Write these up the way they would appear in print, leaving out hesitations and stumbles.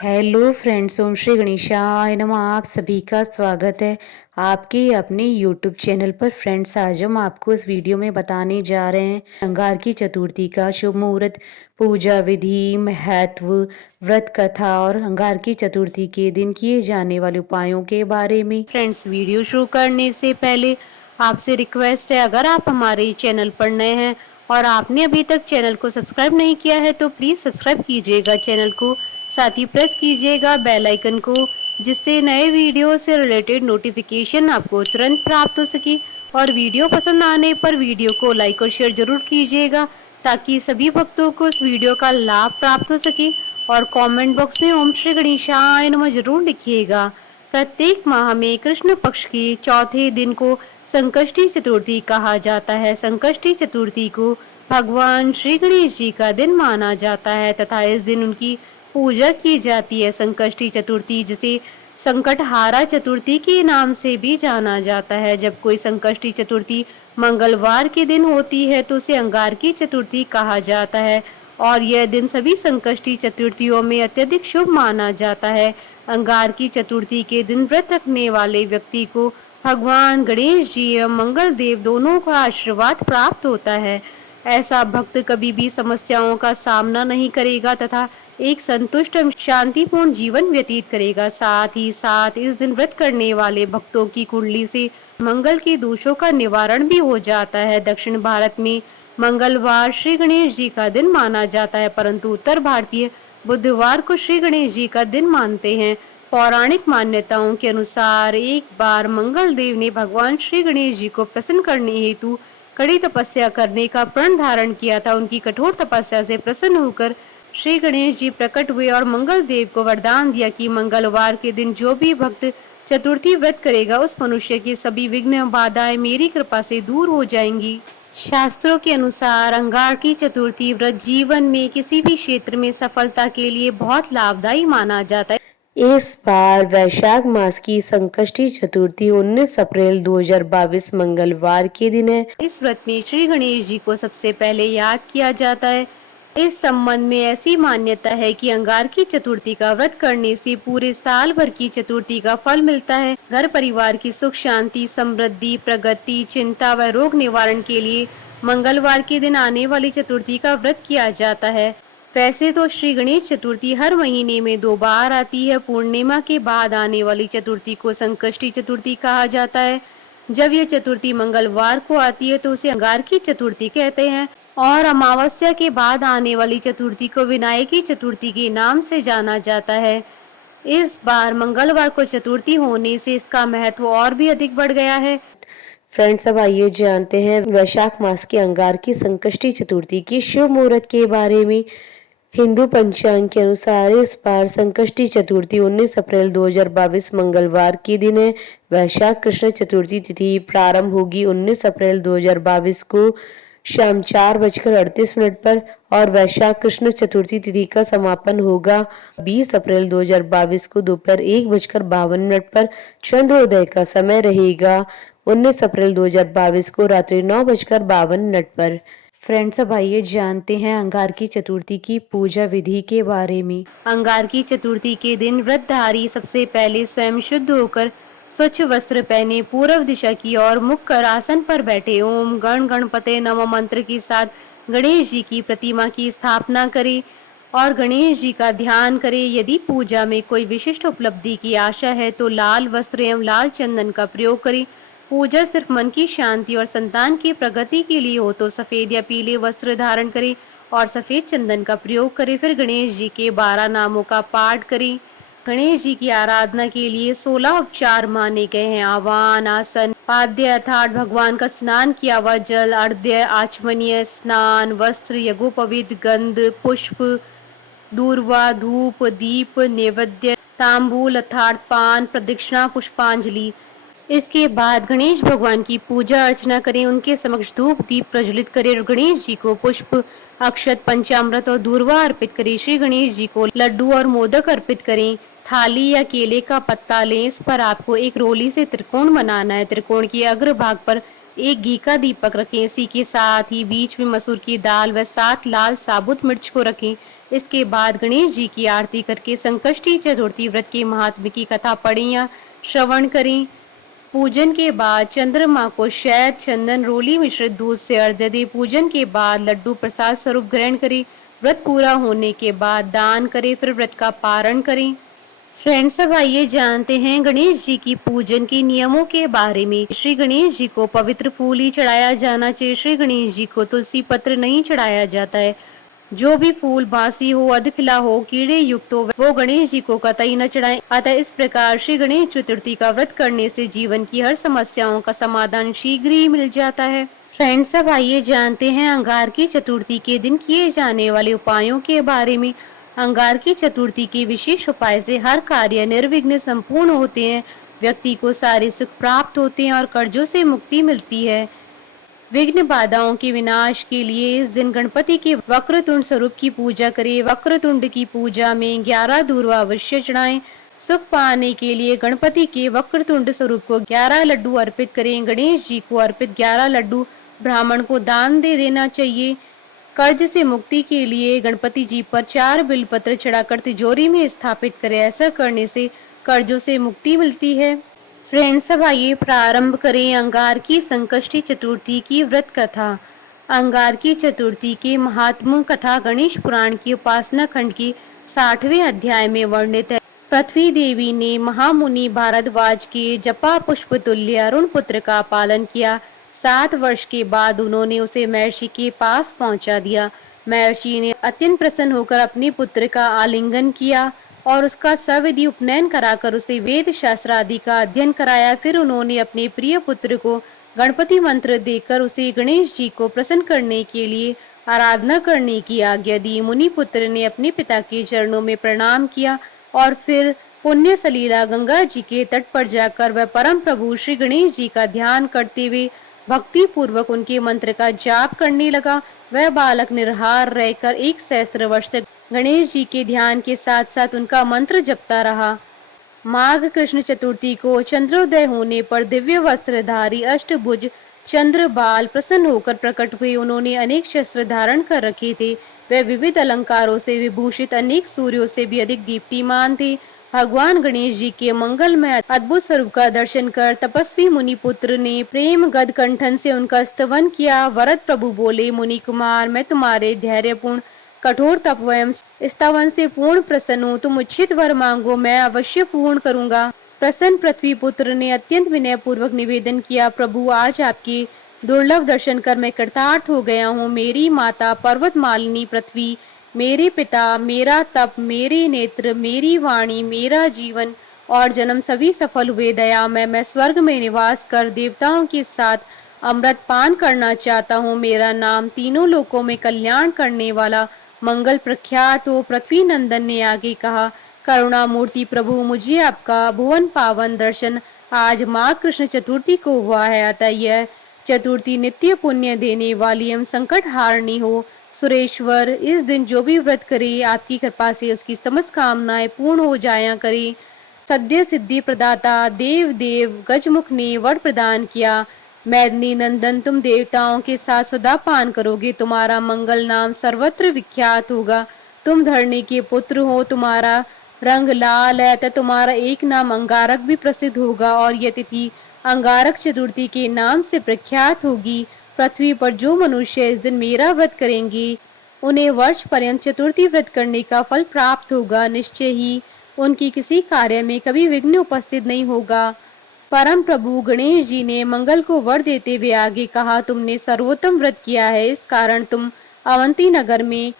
Hello friends, ओम श्री गणेशाय नमः। आप सभी का स्वागत है आपके अपने यूट्यूब चैनल पर। फ्रेंड्स, आज हम आपको इस वीडियो में बताने जा रहे हैं अंगारकी चतुर्थी का शुभ मुहूर्त, पूजा विधि, महत्व, व्रत कथा और अंगारकी चतुर्थी के दिन किए जाने वाले उपायों के बारे में। फ्रेंड्स, वीडियो शुरू करने से पहले आपसे रिक्वेस्ट है, अगर आप हमारे चैनल पर नए हैं और आपने अभी तक चैनल को सब्सक्राइब नहीं किया है तो प्लीज़ सब्सक्राइब कीजिएगा चैनल को, साथ ही प्रेस कीजिएगा बेल आइकन को, जिससे नए वीडियो से रिलेटेड नोटिफिकेशन आपको तुरंत प्राप्त हो सके। और वीडियो पसंद आने पर वीडियो को लाइक और शेयर जरूर कीजिएगा ताकि सभी भक्तों को इस वीडियो का लाभ प्राप्त हो सके। और कमेंट बॉक्स में ओम श्री गणेशाय नमः जरूर लिखिएगा। प्रत्येक माह में कृष्ण पक्ष के चौथे दिन को संकष्टी चतुर्थी कहा जाता है। संकष्टी चतुर्थी को भगवान श्री गणेश जी का दिन माना जाता है तथा इस दिन उनकी पूजा की जाती है। संकष्टी चतुर्थी, जिसे संकटहारा चतुर्थी के नाम से भी जाना जाता है। जब कोई संकष्टी चतुर्थी मंगलवार के दिन होती है तो उसे अंगारकी चतुर्थी कहा जाता है और यह दिन सभी संकष्टी चतुर्थियों में अत्यधिक शुभ माना जाता है। अंगारकी चतुर्थी के दिन व्रत रखने वाले व्यक्ति को भगवान गणेश जी एवं मंगल देव दोनों का आशीर्वाद प्राप्त होता है। ऐसा भक्त कभी भी समस्याओं का सामना नहीं करेगा तथा एक संतुष्ट एवं शांतिपूर्ण जीवन व्यतीत करेगा। साथ ही साथ इस दिन व्रत करने वाले भक्तों की कुंडली से मंगल के दोषों का निवारण भी हो जाता है। दक्षिण भारत में मंगलवार श्री गणेश जी का दिन माना जाता है, परंतु उत्तर भारतीय बुधवार को श्री गणेश जी का दिन मानते हैं। पौराणिक मान्यताओं के अनुसार एक बार मंगल देव ने भगवान श्री गणेश जी को प्रसन्न करने हेतु कड़ी तपस्या करने का प्रण धारण किया था। उनकी कठोर तपस्या से प्रसन्न होकर श्री गणेश जी प्रकट हुए और मंगल देव को वरदान दिया कि मंगलवार के दिन जो भी भक्त चतुर्थी व्रत करेगा उस मनुष्य की सभी विघ्न बाधाएं मेरी कृपा से दूर हो जाएंगी। शास्त्रों के अनुसार अंगारकी चतुर्थी व्रत जीवन में किसी भी क्षेत्र में सफलता के लिए बहुत लाभदायी माना जाता है। इस बार वैशाख मास की संकष्टी चतुर्थी 19 अप्रैल 2022 मंगलवार के दिन है। इस व्रत में श्री गणेश जी को सबसे पहले याद किया जाता है। इस संबंध में ऐसी मान्यता है कि अंगारकी चतुर्थी का व्रत करने से पूरे साल भर की चतुर्थी का फल मिलता है। घर परिवार की सुख शांति, समृद्धि, प्रगति, चिंता व रोग निवारण के लिए मंगलवार के दिन आने वाली चतुर्थी का व्रत किया जाता है। वैसे तो श्री गणेश चतुर्थी हर महीने में 2 बार आती है। पूर्णिमा के बाद आने वाली चतुर्थी को संकष्टी चतुर्थी कहा जाता है। जब यह चतुर्थी मंगलवार को आती है तो उसे अंगारकी चतुर्थी कहते हैं और अमावस्या के बाद आने वाली चतुर्थी को विनायकी चतुर्थी के नाम से जाना जाता है। इस बार मंगलवार को चतुर्थी होने से इसका महत्व और भी अधिक बढ़ गया है। फ्रेंड्स, अब आइए जानते हैं वैशाख मास की अंगारकी संकष्टी चतुर्थी की शुभ मुहूर्त के बारे में। हिंदू पंचांग के अनुसार इस बार संकष्टी चतुर्थी 19 अप्रैल 2022 मंगलवार के दिन है। वैशाख कृष्ण चतुर्थी तिथि प्रारंभ होगी 19 अप्रैल 2022 को शाम 4:38 पर और वैशाख कृष्ण चतुर्थी तिथि का समापन होगा 20 अप्रैल 2022 को दोपहर 1:52 पर। चंद्रोदय का समय रहेगा 19 अप्रैल 2022 को रात्रि 9:52 पर। फ्रेंड्स, अब आइए जानते हैं अंगारकी चतुर्थी की पूजा विधि के बारे में। अंगारकी चतुर्थी के दिन व्रतधारी सबसे पहले स्वयं शुद्ध होकर स्वच्छ वस्त्र पहने पूर्व दिशा की ओर मुख कर आसन पर बैठे ओम गण गणपते नमः मंत्र के साथ गणेश जी की प्रतिमा की स्थापना करें और गणेश जी का ध्यान करें। यदि पूजा में कोई विशिष्ट उपलब्धि की आशा है तो लाल वस्त्र एवं लाल चंदन का प्रयोग करें। पूजा सिर्फ मन की शांति और संतान की प्रगति के लिए हो तो सफेद या पीले वस्त्र धारण करें और सफेद चंदन का प्रयोग करें। फिर गणेश जी के 12 नामों का पाठ करें। गणेश जी की आराधना के लिए 16 उपचार माने गए हैं। आवाहन, आसन, पाद्य अर्थात भगवान का स्नान किया हुआ जल, अर्घ्य, आचमनीय, स्नान, वस्त्र, यज्ञोपवीत, गंध, पुष्प, दूर्वा, धूप, दीप, नैवेद्य, तांबूल अर्थात पान, प्रदक्षिणा, पुष्पांजलि। इसके बाद गणेश भगवान की पूजा अर्चना करें, उनके समक्ष धूप दीप प्रज्वलित करें और गणेश जी को पुष्प, अक्षत, पंचामृत और दूर्वा अर्पित करें। श्री गणेश जी को लड्डू और मोदक अर्पित करें। थाली या केले का पत्ता लें, इस पर आपको एक रोली से त्रिकोण बनाना है। त्रिकोण के अग्र भाग पर एक घी का दीपक रखें। इसी के साथ ही बीच में मसूर की दाल व 7 लाल साबुत मिर्च को रखें। इसके बाद गणेश जी की आरती करके संकष्टी चतुर्थी व्रत के महात्म्य की कथा पढ़ें या श्रवण करें। पूजन के बाद चंद्रमा को शहद, चंदन, रोली मिश्रित दूध से अर्घ्य दें। पूजन के बाद लड्डू प्रसाद स्वरूप ग्रहण करें। व्रत पूरा होने के बाद दान करें, फिर व्रत का पारण करें। फ्रेंड्स, अब आइए जानते हैं गणेश जी की पूजन के नियमों के बारे में। श्री गणेश जी को पवित्र फूल ही चढ़ाया जाना चाहिए। श्री गणेश जी को तुलसी पत्र नहीं चढ़ाया जाता है। जो भी फूल बासी हो, अधखिला हो, कीड़े युक्त हो, वो गणेश जी को कतई न चढ़ाएं। अतः इस प्रकार श्री गणेश चतुर्थी का व्रत करने से जीवन की हर समस्याओं का समाधान शीघ्र ही मिल जाता है। फ्रेंड्स, अब आइए जानते हैं अंगारकी चतुर्थी के दिन किए जाने वाले उपायों के बारे में। अंगारकी चतुर्थी के विशेष उपाय से हर कार्य निर्विघ्न संपूर्ण होते हैं, व्यक्ति को सारे सुख प्राप्त होते हैं और कर्जों से मुक्ति मिलती है। विघ्न बाधाओं के विनाश के लिए इस दिन गणपति के वक्रतुंड स्वरूप की पूजा करें। वक्रतुंड की पूजा में 11 दूर्वा अवश्य चढ़ाएं। सुख पाने के लिए गणपति के वक्रतुंड स्वरूप को 11 लड्डू अर्पित करें। गणेश जी को अर्पित 11 लड्डू ब्राह्मण को दान दे देना चाहिए। कर्ज से मुक्ति के लिए गणपति जी पर 4 बिलपत्र चढ़ाकर तिजोरी में स्थापित करें। ऐसा करने से कर्जों से मुक्ति मिलती है। फ्रेंड्स, अब आइए प्रारंभ करें अंगारकी संकष्टी चतुर्थी की व्रत कथा। अंगारकी चतुर्थी के महात्म कथा गणेश पुराण की उपासना खंड के 60वें अध्याय में वर्णित है। पृथ्वी देवी ने महामुनि भारद्वाज के जपा पुष्प तुल्य अरुण पुत्र का पालन किया। 7 वर्ष के बाद उन्होंने उसे महर्षि के पास पहुंचा दिया। महर्षि ने अत्यंत प्रसन्न होकर अपने पुत्र का आलिंगन किया और उसका सविधि उपनयन कराकर उसे वेद शास्त्र आदि का अध्ययन कराया। फिर उन्होंने अपने प्रिय पुत्र को गणपति मंत्र देकर उसे गणेश जी को प्रसन्न करने के लिए आराधना करने की आज्ञा दी। मुनि पुत्र ने अपने पिता के चरणों में प्रणाम किया और फिर पुण्य सलीला गंगा जी के तट पर जाकर वह परम प्रभु श्री गणेश जी का ध्यान करते हुए भक्ति पूर्वक उनके मंत्र का जाप करने लगा। वह बालक निराहार रहकर 1 सहस्त्र वर्ष तक गणेश जी के ध्यान के साथ साथ उनका मंत्र जपता रहा। माघ कृष्ण चतुर्थी को चंद्रोदय होने पर दिव्य वस्त्रधारी अष्टभुज चंद्र बाल प्रसन्न होकर प्रकट हुए। उन्होंने अनेक शस्त्र धारण कर रखे थे। वे विविध अलंकारों से विभूषित अनेक सूर्यों से भी अधिक दीप्तिमान थे। भगवान गणेश जी के मंगलमय अद्भुत स्वरूप का दर्शन कर तपस्वी मुनि पुत्र ने प्रेम गद कंठन से उनका स्तवन किया। वरद प्रभु बोले, मुनि कुमार, मैं तुम्हारे धैर्यपूर्ण कठोर तप एवं स्तवन से पूर्ण प्रसन्न हूँ। तुम उचित वर मांगो, मैं अवश्य पूर्ण करूंगा। प्रसन्न पृथ्वी पुत्र ने अत्यंत विनय पूर्वक निवेदन किया, प्रभु आज आपके दुर्लभ दर्शन कर मैं कृतार्थ हो गया हूँ। मेरी माता पर्वत मालिनी पृथ्वी, मेरे पिता, मेरा तप, मेरे नेत्र, मेरी वाणी, मेरा जीवन और जन्म सभी सफल हुए। दया मैं स्वर्ग में निवास कर देवताओं के साथ अमृत पान करना चाहता हूँ। मेरा नाम तीनों लोकों में कल्याण करने वाला मंगल प्रख्यात हो। पृथ्वी नंदन ने आगे कहा, करुणा मूर्ति प्रभु, मुझे आपका भुवन पावन दर्शन आज माघ कृष्ण चतुर्थी को हुआ है। अतः यह चतुर्थी नित्य पुण्य देने वाली एवं संकट हारनी हो। सुरेश्वर, इस दिन जो भी व्रत करे आपकी कृपा से उसकी समस्त कामनाएं पूर्ण हो जाया करे। सद्य सिद्धि प्रदाता देव देव गजमुख ने वर प्रदान किया। मैदनी नंदन, तुम देवताओं के साथ सदा पान करोगे। तुम्हारा मंगल नाम सर्वत्र विख्यात होगा। तुम धरणी के पुत्र हो, तुम्हारा रंग लाल है, तथा तुम्हारा एक नाम अंगारक भी प्रसिद्ध होगा और यह तिथि अंगारक चतुर्थी के नाम से प्रख्यात होगी। पृथ्वी पर जो मनुष्य इस दिन मेरा व्रत करेंगे उन्हें वर्ष पर्यंत चतुर्थी व्रत करने का फल प्राप्त होगा। निश्चय ही उनकी किसी कार्य में कभी विघ्न उपस्थित नहीं होगा। परम प्रभु गणेश जी ने मंगल को वर देते हुए आगे कहा, तुमने सर्वोत्तम व्रत किया है, इस कारण तुम अवंती नगर में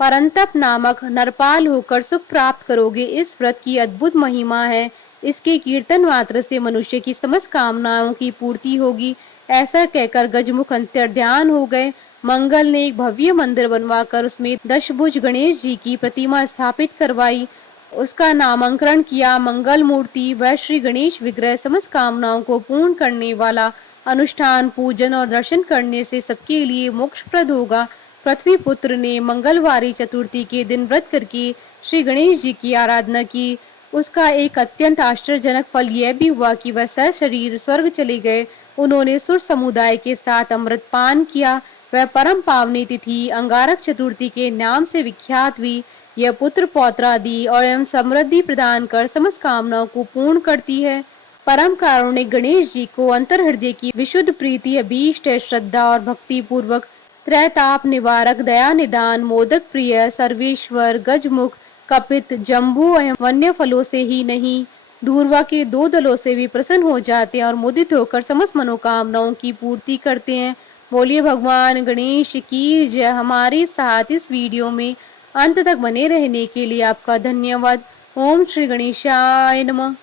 परंतप नामक नरपाल होकर सुख प्राप्त करोगे। इस व्रत की अद्भुत महिमा है। इसके कीर्तन मात्र से मनुष्य की समस्त कामनाओं की पूर्ति होगी। ऐसा कहकर गजमुख अंतर्ध्यान हो गए। मंगल ने एक भव्य मंदिर बनवाकर उसमें दशभुज गणेश जी की प्रतिमा स्थापित करवाई। उसका नामकरण किया मंगल मूर्ति। वह श्री गणेश विग्रह समस्त कामनाओं को पूर्ण करने वाला, अनुष्ठान, पूजन और दर्शन करने से सबके लिए मोक्षप्रद होगा। पृथ्वी पुत्र ने मंगलवारी चतुर्थी के दिन व्रत करके श्री गणेश जी की आराधना की। उसका एक अत्यंत आश्चर्यजनक फल यह भी हुआ कि वह सशरीर स्वर्ग चले गए। उन्होंने सुर समुदाय के साथ अमृतपान किया। वह परम पावनी तिथि अंगारक चतुर्थी के नाम से विख्यात हुई। यह पुत्र पौत्रादि और एवं समृद्धि प्रदान कर समस्त कामनाओं को पूर्ण करती है। परम कारुणिक गणेश जी को अंतर हृदय की विशुद्ध प्रीति अभीष्ट है। श्रद्धा और भक्ति पूर्वक त्रैताप निवारक, दया निदान, मोदक प्रिय, सर्वेश्वर, गजमुख, कपित, जम्बू एवं वन्य फलों से ही नहीं, दूर्वा के 2 दलों से भी प्रसन्न हो जाते हैं और मुदित होकर समस्त मनोकामनाओं की पूर्ति करते हैं। बोलिए भगवान गणेश की जय। हमारे साथ इस वीडियो में अंत तक बने रहने के लिए आपका धन्यवाद। ओम श्री गणेशाय नमः।